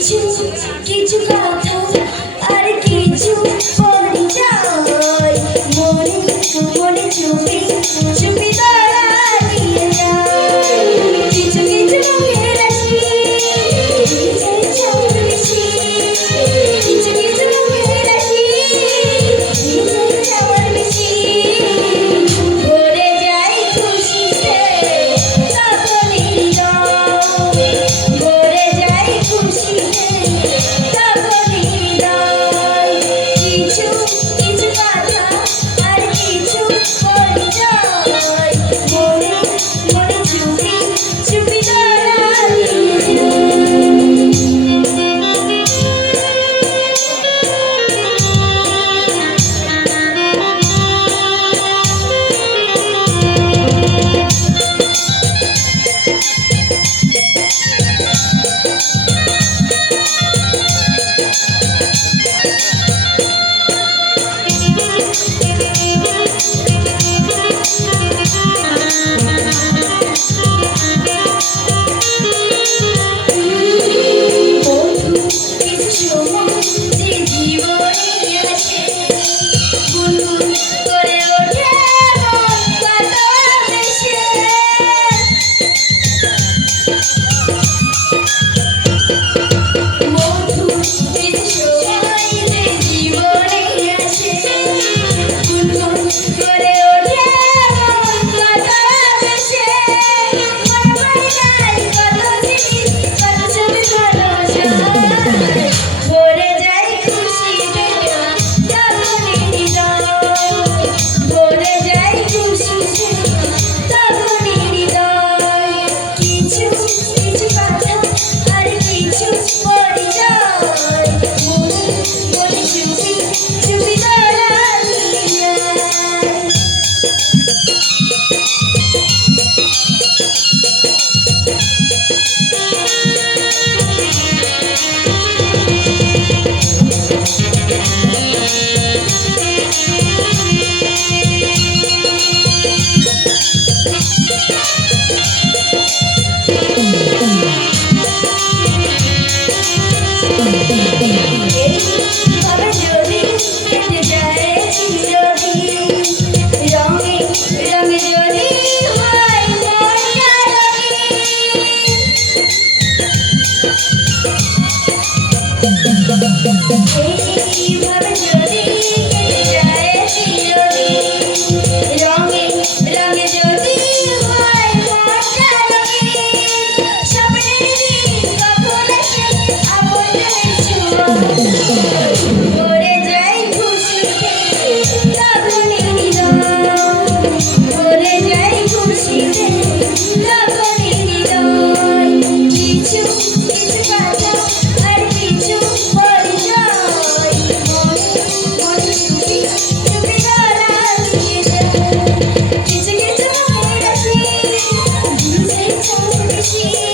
কিছু কিছু কথা আর কিছু পরিচয় মনে মনে চুপি চুপি দাঁড়িয়ে যায় কিছু কিছু মুখের হাসি হৃদয়ে ছড়িয়েছি কিছু কিছু মুখের হাসি হৃদয়ে ছড়িয়েছি ভরে যায় খুশিতে তখনই হৃদয় ভরে যায় খুশিতে তখনই হৃদয় কিছু কিছু কথা আর কিছু পরিচয় মনে মনে চুপি চুপি দাঁড়িয়ে She